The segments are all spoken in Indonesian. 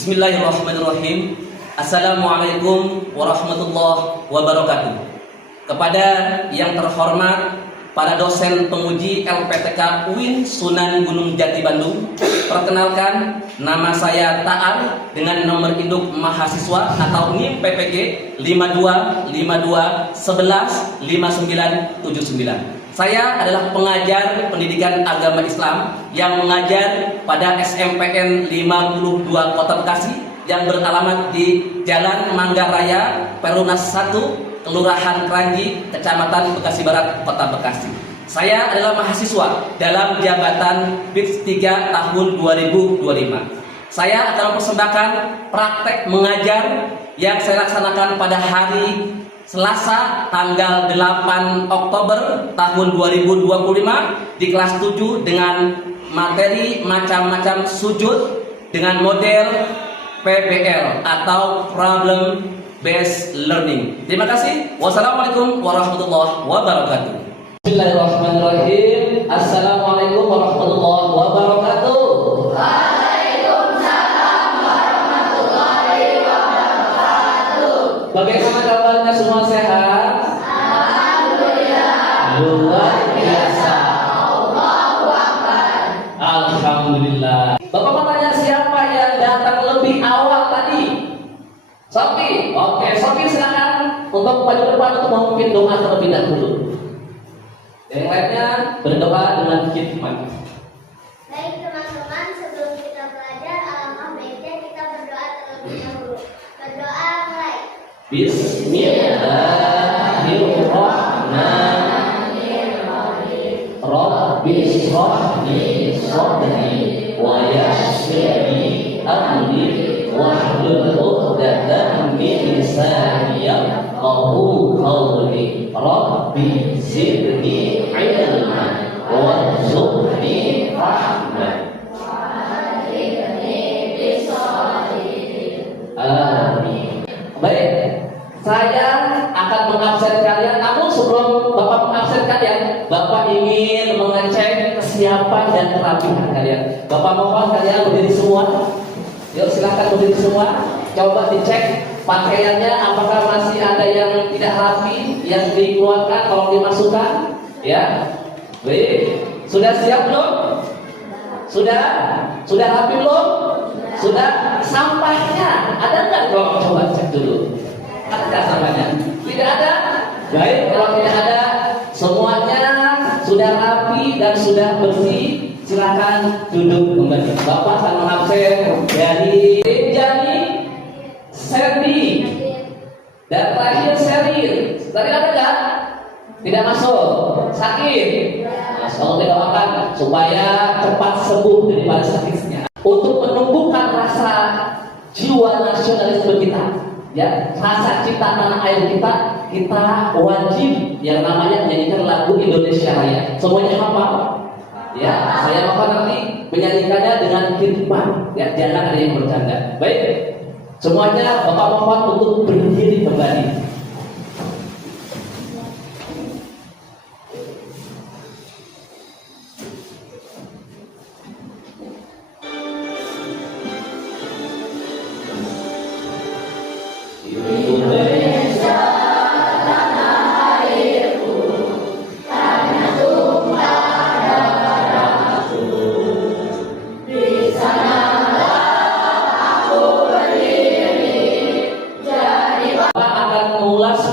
Bismillahirrahmanirrahim. Assalamualaikum warahmatullahi wabarakatuh. Kepada yang terhormat para dosen penguji LPTK UIN Sunan Gunung Jati Bandung, perkenalkan nama saya Ta'ar dengan nomor induk mahasiswa atau NIM PPG 5252115979. Saya adalah pengajar pendidikan agama Islam yang mengajar pada SMPN 52 Kota Bekasi yang beralamat di Jalan Manggaraya, Perumnas 1, Kelurahan Kranji, Kecamatan Bekasi Barat, Kota Bekasi. Saya adalah mahasiswa dalam jabatan BIPS 3 tahun 2025. Saya akan mempersembahkan praktek mengajar yang saya laksanakan pada hari Selasa tanggal 8 Oktober tahun 2025 di kelas 7 dengan materi macam-macam sujud dengan model PBL atau Problem Based Learning. Terima kasih. Wassalamualaikum warahmatullahi wabarakatuh. Bismillahirrahmanirrahim. Assalamualaikum warahmatullahi wabarakatuh. Bagaimana kabarnya, semua sehat? Alhamdulillah. Luar biasa. Allahu Akbar. Alhamdulillah. Bapak mau tanya siapa yang datang lebih awal tadi? Sofi. Oke, Sofi silakan untuk maju depan untuk memimpin doa terlebih dahulu. Yang lainnya berdoa dengan khidmat. Baik teman-teman, sebelum kita belajar, alangkah baiknya kita berdoa terlebih dahulu. Berdoa mulai. Bismillahirrahmanirrahim. Rabbi shrah li sadri wa yassir li amri wahlul 'uqdatam min lisani yafqahu qawli. Rabbi zidni ilman warzuqni rahmah. Amin. Baik, saya akan mengabsen kalian. Namun sebelum Bapak mengabsen kalian, Bapak ingin mengecek kesiapan dan kerapihan kalian. Bapak mohon kalian berdiri semua. Yuk silakan berdiri semua. Coba dicek pakaiannya apakah masih ada yang tidak rapi, yang dikeluarkan, tolong dimasukkan. Ya. Baik. Sudah siap belum? Sudah? Sudah rapi belum? Sudah? Sampahnya ada nggak? Coba cek dulu. Ada nggak sampahnya? Tidak ada? Baik, kalau tidak ada, semuanya sudah rapi dan sudah bersih. Silakan duduk kembali. Bapak akan mengabsen dari Jani, Serdi, dan terakhir Seril. Tadi ada nggak? Tidak masuk. Sakit? Tolong didoakan supaya cepat sembuh daripada sakitnya. Untuk menumbuhkan rasa jiwa nasionalisme kita, ya, rasa cinta tanah air kita, kita wajib yang namanya menyanyikan lagu Indonesia Raya. Semuanya hafal? Ya, saya hafal nanti menyanyikannya dengan khidmat. Ya, jangan ada yang bercanda. Baik, semuanya Bapak mohon untuk berdiri kembali.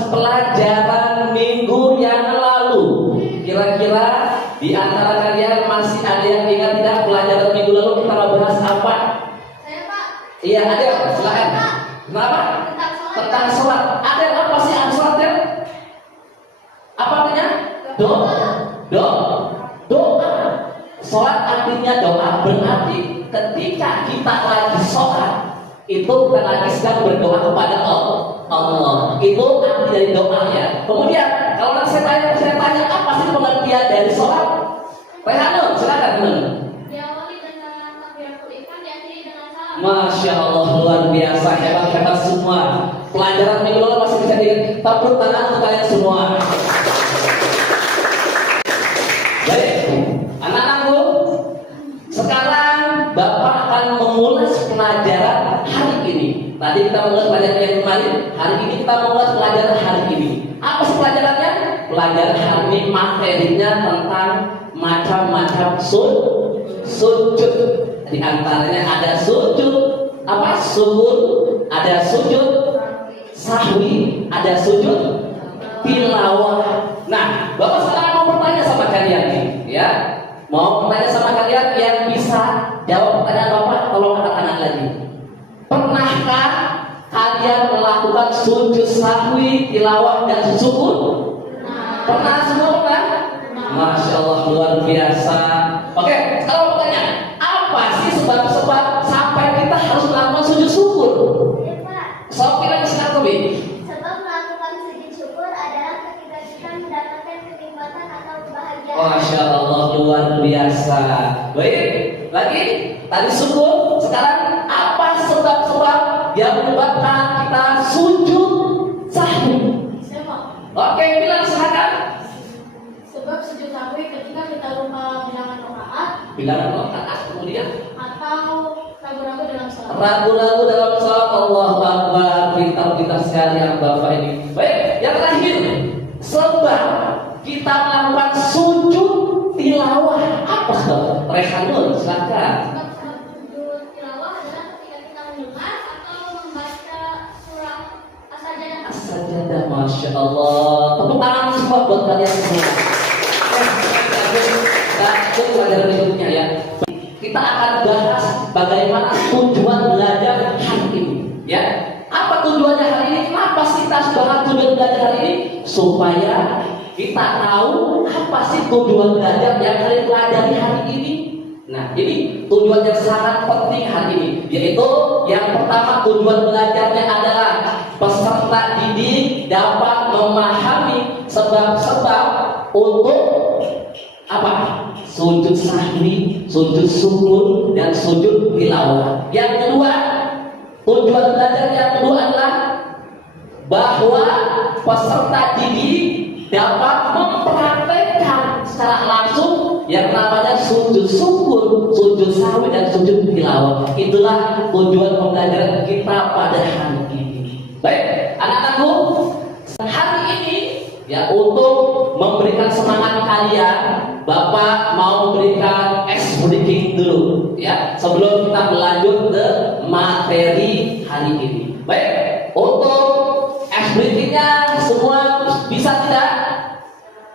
Pelajaran minggu yang lalu. Kira-kira di antara kalian masih ada yang ingat tidak pelajaran minggu lalu kita bahas apa? Saya Pak. Iya, ada. Silakan. Kenapa? Tentang sholat. Ada apa sih sholat ya? Apa artinya? Doa. Sholat artinya doa. Berarti ketika kita lagi sholat, itu bukan lagi sedang berdoa kepada Allah. Itu arti dari doa ya. Kemudian kalau saya tanya apa sih pengertian dari sholat? Rehanu, silakan teman. Diawali dengan takbiratul ihram, diakhiri dengan salam. Masya Allah, luar biasa, hebat semua. Pelajaran minggu lalu masih bisa ditepuk tangan untuk kalian semua. Baik, anak-anakku, sekarang Bapak akan mengulas pelajaran hari Tadi kita mengulas pelajaran yang kemarin, hari ini kita mengulas pelajaran hari ini. Apa sih pelajarannya? Pelajaran hari ini materinya tentang macam-macam sujud. Di antaranya ada sujud apa? Syukur, ada sujud sahwi, ada sujud tilawah. Nah, Bapak sekarang mau bertanya sama kalian nih, ya. Mau bertanya sama kalian yang bisa jawab pertanyaan Bapak, tolong angkat tangan lagi. Pernahkah kalian melakukan sujud sahwi, tilawah dan syukur? Pernah semua kan? Masya Allah, luar biasa. Oke, sekarang bertanya, apa sih sebab-sebab sampai kita harus melakukan sujud syukur? Ya, Pak. So, kita bisa lebih. Sebab melakukan sujud syukur adalah ketika kita mendapatkan kenikmatan atau kebahagiaan. Masya Allah, luar biasa. Baik, lagi tadi syukur. Sekarang apa sebab-sebab yang menyebabkan kita sujud sahwi? Oke, bilang silakan. Sebab sujud sahwi ketika kita lupa bilangan rakaat Bilangan rakaat, kemudian atau ragu-ragu dalam salat. ragu-ragu dalam salat. Allahu Akbar. Pintar-pintar sekali yang Bapak ini. Baik, yang terakhir, sebab kita melakukan sujud tilawah. Apa sebab? Rehanul, silakan. Sebab sujud tilawah adalah ketika kita mendengar atau membaca surah as-sajdah. As-sajdah, Masya Allah. Tepuk tangan semua buat kalian semua. Lanjut pelajaran berikutnya ya. Kita akan bahas bagaimana tujuan belajar hari ini. Ya, apa tujuannya hari ini? Kenapa sih kita harus bahas tujuan belajar hari ini? Supaya kita tahu apa sih tujuan belajar yang kalian pelajari hari ini. Nah, ini tujuan yang sangat penting hari ini, yaitu yang pertama, tujuan belajarnya adalah peserta didik dapat memahami sebab-sebab untuk apa? Sujud sahwi, sujud syukur, dan sujud tilawah. Yang kedua, tujuan belajar yang kedua adalah bahwa peserta didik dapat mempraktekkan secara langsung yang namanya sujud syukur, sujud sahwi, dan sujud tilawah. Itulah tujuan pembelajaran kita pada hari ini. Baik, anak-anakku, hari ini ya, untuk memberikan semangat kalian, Bapak mau memberikan ice breaking dulu ya, sebelum kita berlanjut ke materi hari ini. Baik, untuk ice breakingnya semua bisa tidak?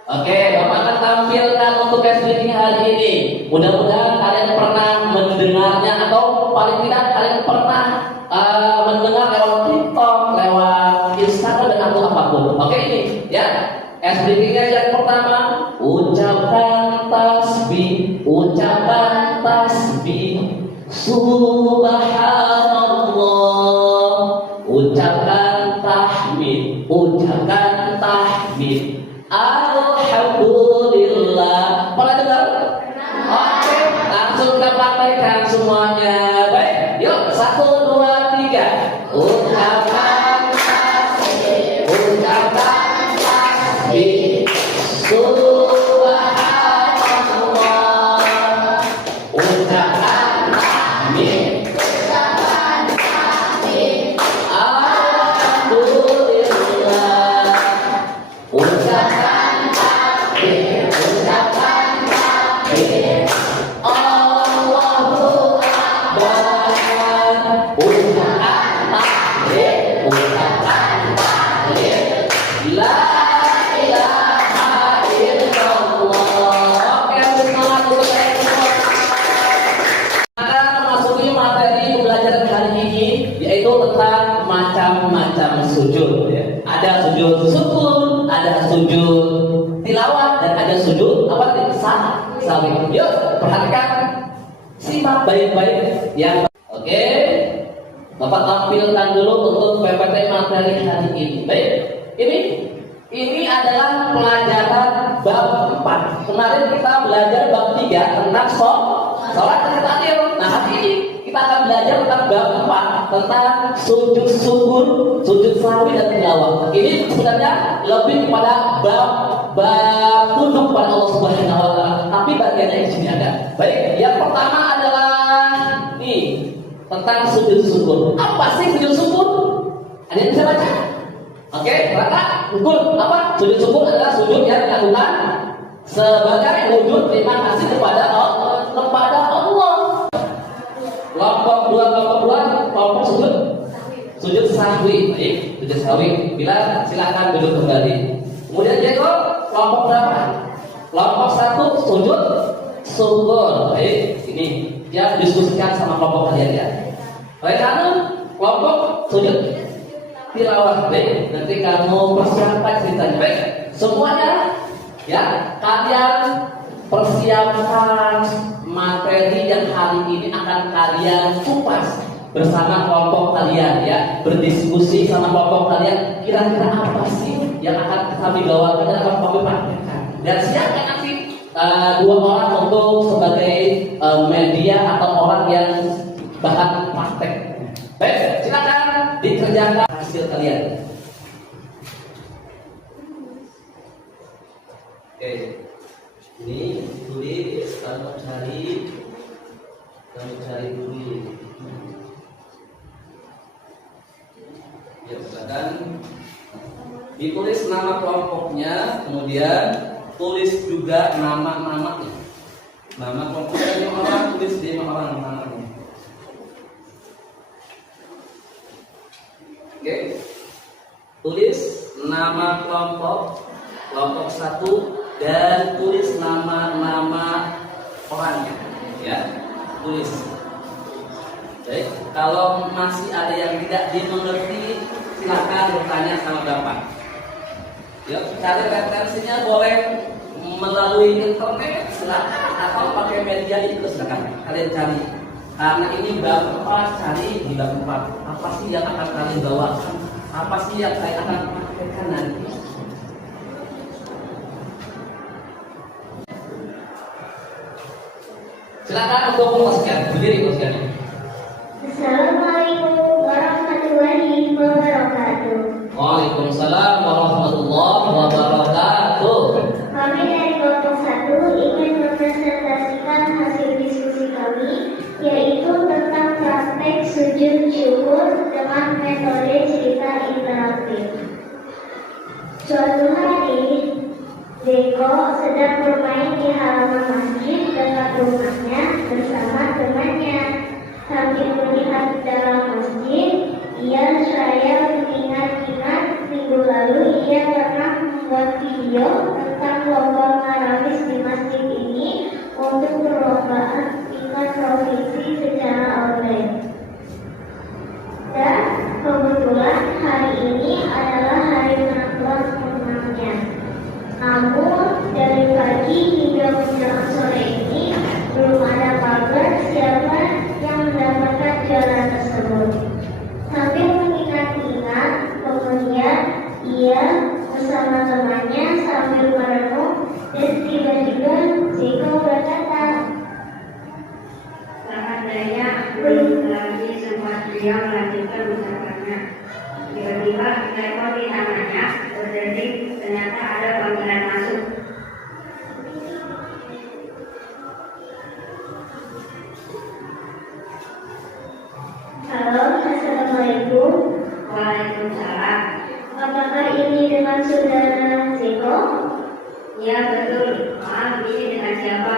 Oke, Bapak akan tampilkan untuk ice breaking hari ini. Mudah-mudahan kalian pernah mendengarnya, atau paling tidak kalian pernah mendengar lewat TikTok, lewat Instagram, dan atau apapun. Oke, ini ya. Breakingnya yang pertama, ucapkan tasbih, ucapkan tasbih, subhanallah, ucapkan tahmid, ucapkan tahmid, alhamdulillah. Pernah dengar? Oke, langsung kita praktekkan semuanya. Baik, yuk, 1, 2, 3. Ucapkan tasbih, ucapkan subhanallah, ucapkan tahmid, ucapkan tahmid, alhamdulillah, ucapkan tahmid, ucapkan tahmid, Allahu Akbar, ucapkan tahmid, ucapkan tahmid, la ilaha illallah. Oke, semangat untuk kalian semua. Akan memasuki materi pembelajaran hari ini, yaitu tentang macam-macam sujud ya. Ada sujud syukur, ada sujud tilawah, dan ada sujud apa tadi? Sahwi. Yuk, perhatikan, simak baik-baik ya. Oke, Bapak tampilkan dulu untuk PPT materi hari ini. Baik, ini adalah pelajaran bab 4. Kemarin kita belajar bab 3 tentang sholat terakhir. Nah, hari ini kita akan belajar tentang bab 4 tentang sujud syukur, sujud sahwi, dan tilawah. Ini sebenarnya lebih kepada bab tunduk pada Allah Subhanahu wa taala. Tapi bagiannya di sini ada. Baik, yang pertama adalah nih, tentang sujud syukur. Apa sih sujud syukur? Ada yang bisa baca? Oke, Raka, syukur apa? Sujud syukur adalah sujud yang dilakukan sebagai wujud terima kasih kepada Allah. Kelompok sujud sahwi. Baik, sujud sahwi. Bila silakan duduk kembali. Kemudian Jeko, kelompok berapa? Kelompok 1 sujud syukur. Baik, ini dia diskusikan sama kelompok kalian ya. Baik, kelompok sujud tilawah. Baik, nanti kamu persiapkan ceritanya. Baik, semuanya ya, kalian persiapkan materi yang hari ini akan kalian kupas bersama kelompok kalian ya, berdiskusi sama kelompok kalian kira-kira apa sih yang akan kami bawakan dan akan kami praktekkan. Dan siapkan nanti 2 orang untuk sebagai media atau orang yang bahan praktek. Baik, silakan dikerjakan hasil kalian. Oke, ini tulis, kamu cari tulis. Ya, silakan ditulis nama kelompoknya, kemudian tulis juga nama-namanya. Nama kelompoknya 5 orang, tulis 5 orang namanya. Oke, tulis nama kelompok 1 dan tulis nama-nama orangnya, ya, tulis. Baik, kalau masih ada yang tidak dimengerti, silakan bertanya sama Bapak. Ya, cari referensinya boleh melalui internet, silakan, atau pakai media itu silakan kalian cari. Karena ini bab 4, cari di bab 4. Apa sih yang akan kalian bawakan? Apa sih yang saya akan praktekkan nanti? Silakan untuk memasukkan berdiri masukkan. Assalamualaikum warahmatullahi wabarakatuh. Waalaikumsalam warahmatullahi wabarakatuh. Kami dari kelompok 1 ingin mempresentasikan hasil diskusi kami, yaitu tentang praktek sujud syukur dengan metode cerita interaktif. Suatu hari, Deko sedang bermain di halaman masjid dekat rumahnya bersama temannya. Sambil melihat dalam masjid, saya mengingat-ingat minggu lalu ia pernah membuat video tentang lomba marawis di masjid ini untuk perlombaan tingkat provinsi secara online. Dan kebetulan hari ini adalah hari menangnya. Namun dari pagi hingga menjelang sore ini belum ada kabar siapa yang mendapatkan juara tersebut. Sambil mengingat-ingat, kemudian ia bersama temannya sambil merenung dan tiba-tiba Zeko berkata, Seandainya belum lagi sempat dia melanjutkan ucapannya. Tiba-tiba telepon di tangannya berdering, ternyata ada panggilan masuk. Halo, Assalamualaikum. Waalaikumsalam. Apakah ini dengan saudara Zeko? Ya betul. Maaf, ini dengan siapa?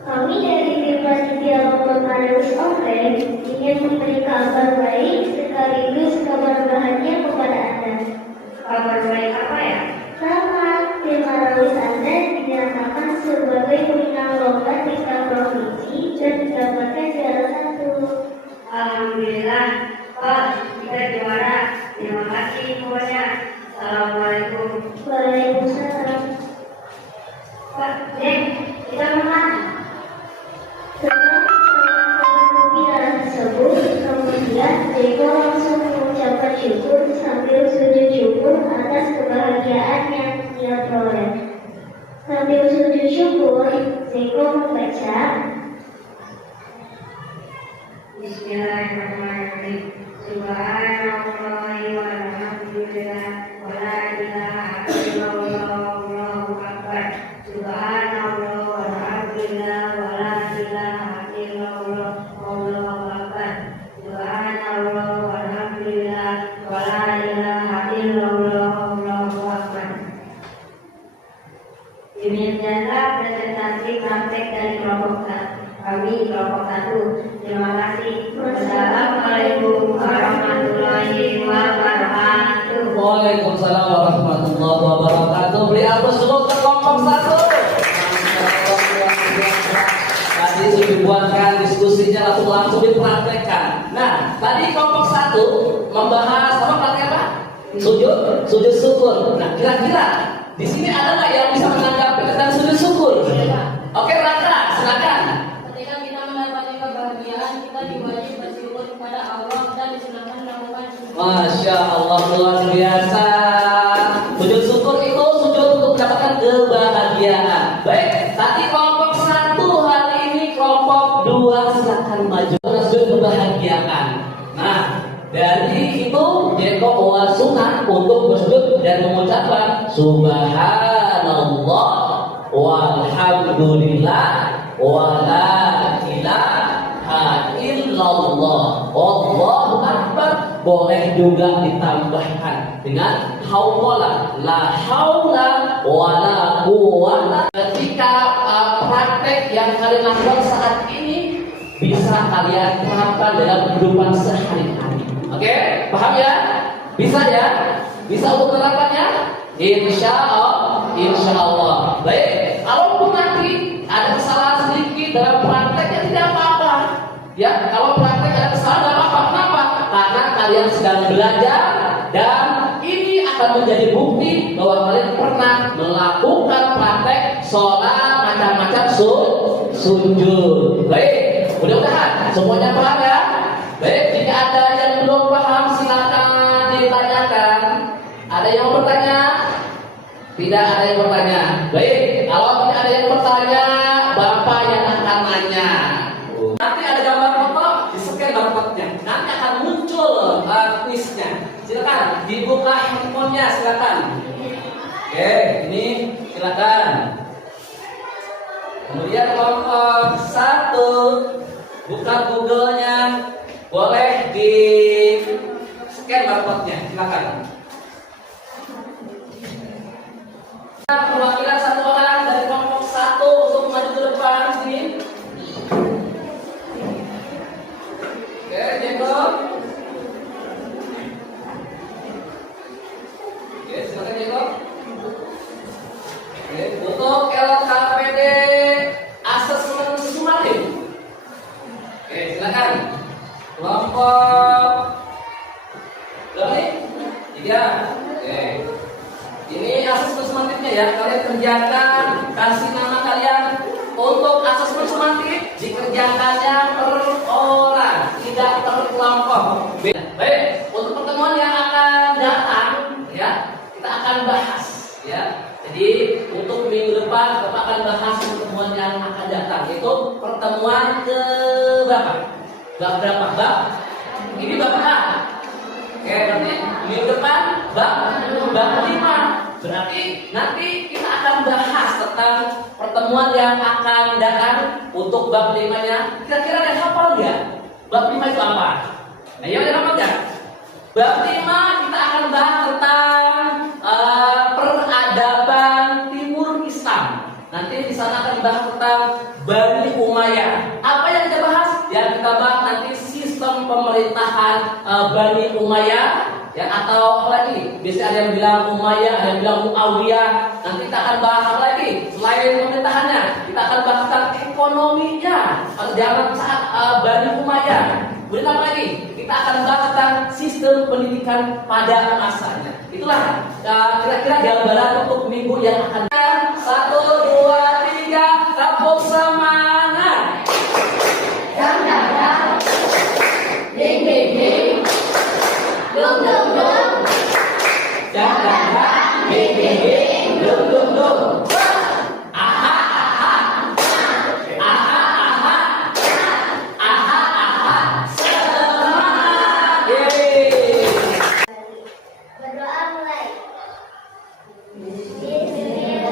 Kami dari tim panitia lomba marawis online ingin memberi kabar baik sekaligus kabar bahagia kepada Anda. Kabar baik apa ya? Selamat, tim marawis Anda dinyatakan sebagai pemenang lomba tingkat provinsi dan mendapatkan juara 1. Alhamdulillah. Pak, kita juara. Terima kasih semuanya. Assalamualaikum. Waalaikumsalam. Pak, kita menang. Setelah pembicaraan tersebut, kemudian Zeko langsung mengucapkan syukur sambil sujud syukur atas kebahagiaan yang ia peroleh. Sambil sujud syukur, Zeko membaca, Bismillahirrahmanirrahim. Subhanallah walhamdulillah wala ilaha illallah wallahu akbar. Subhanallah walhamdulillah wala ilaha illallah wallahu akbar. kelompok satu. Terima kasih. Wassalamualaikum warahmatullahi wabarakatuh. Waalaikumsalam warahmatullahi wabarakatuh. Beri aplaus dulu ke kelompok satu. Tadi sudah dibuatkan diskusinya langsung dipraktekkan. Nah, tadi kelompok satu membahas apa praktek apa? Sujud syukur. Nah, kira-kira di sini ada nggak yang bisa menanggapi tentang sujud syukur? Oke, Raka, silakan. Ketika kita mendapatkan kebahagiaan, kita diwajib bersyukur kepada Allah dan disilakan melakukan syukur. Masya Allah, luar biasa. Sujud syukur itu sujud untuk mendapatkan kebahagiaan. Baik, tadi kelompok satu, hari ini kelompok dua silakan maju. Sujud kebahagiaan. Nah, dari itu jeko wa sunnah untuk bersujud dan mengucapkan Subhanallah walhamdulillah wa la ilaha illallah Allahu akbar. Boleh juga ditambahkan dengan haula, la haula wala quwwata. Ketika praktek yang kalian lakukan saat ini bisa kalian terapkan dalam kehidupan sehari-hari. Oke, paham ya? Bisa ya? Bisa untuk menerapkannya? Insya Allah. Baik, kalaupun nanti ada kesalahan sedikit dalam prakteknya tidak apa-apa. Ya, kalau praktek ada kesalahan tidak apa-apa. Kenapa? Karena kalian sedang belajar dan ini akan menjadi bukti bahwa kalian pernah melakukan praktek sholat macam-macam sujud. Baik, mudah-mudahan semuanya paham ya. Baik, jika ada yang belum paham silakan ditanyakan. Ada yang mau bertanya? Tidak ada yang bertanya. Baik, kalau tidak ada yang bertanya, Bapak yang akan nanya. Nanti ada gambar foto, di-scan barcode-nya. Nanti akan muncul kuisnya. Silakan dibuka handphonenya, silakan. Oke, ini silakan. Kemudian kelompok satu, buka Google-nya, boleh di scan barcode-nya, silakan. Perwakilan satu orang dari kelompok satu untuk maju ke depan sini. Oke, Jeko. Oke, silakan Jeko. Oke, untuk LKPD asesmen sumatif. Oke, silakan. Kelompok berapa nih? 3. Oke. Ini asesmen sumatifnya ya. Kalian kerjakan, kasih nama kalian. Untuk asesmen sumatif dikerjakannya per orang, tidak per kelompok. Baik, untuk pertemuan yang akan datang ya, kita akan bahas ya. Jadi untuk minggu depan Bapak akan bahas pertemuan yang akan datang, yaitu pertemuan ke berapa? Bab berapa? Bab? Ini bab A. Oke, berarti minggu depan bab 5. Berarti nanti kita akan bahas tentang pertemuan yang akan datang untuk bab 5-nya. Kira-kira ada yang hafal nggak? Bab 5 itu apa? Nah, yang ada hafal nggak? Bab 5 kita akan bahas tentang peradaban timur Islam. Nanti di sana akan dibahas tentang Bani Umayyah. Apa yang kita bahas? Yang kita bahas nanti sistem pemerintahan Bani Umayyah, ya, atau apa lagi? Biasanya ada yang bilang Umayyah, ada yang bilang Muawiyah. Nanti kita akan bahas apa lagi? Selain pemerintahannya, kita akan bahas tentang ekonominya pada zaman saat Bani Umayyah. Kemudian apa lagi? Kita akan bahas tentang sistem pendidikan pada masanya. Itulah kira-kira gambaran untuk minggu yang akan datang. 1, 2, 3, tepuk semangat. Dang dang dang, ding ding ding, dung dung dung, Dang dang dang, ding ding ding, dung dung dung. Aha aha, aha aha, aha aha, semangat. berdoa mulai. Bismillah.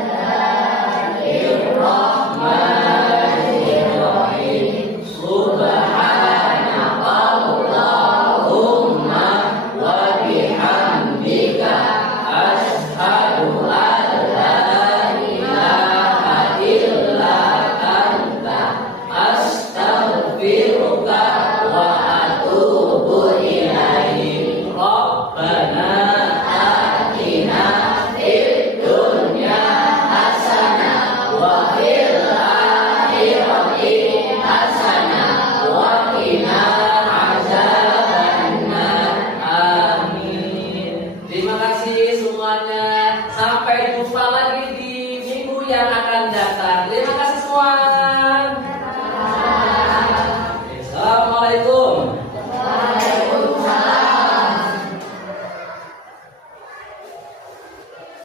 yang akan datang. Terima kasih semua.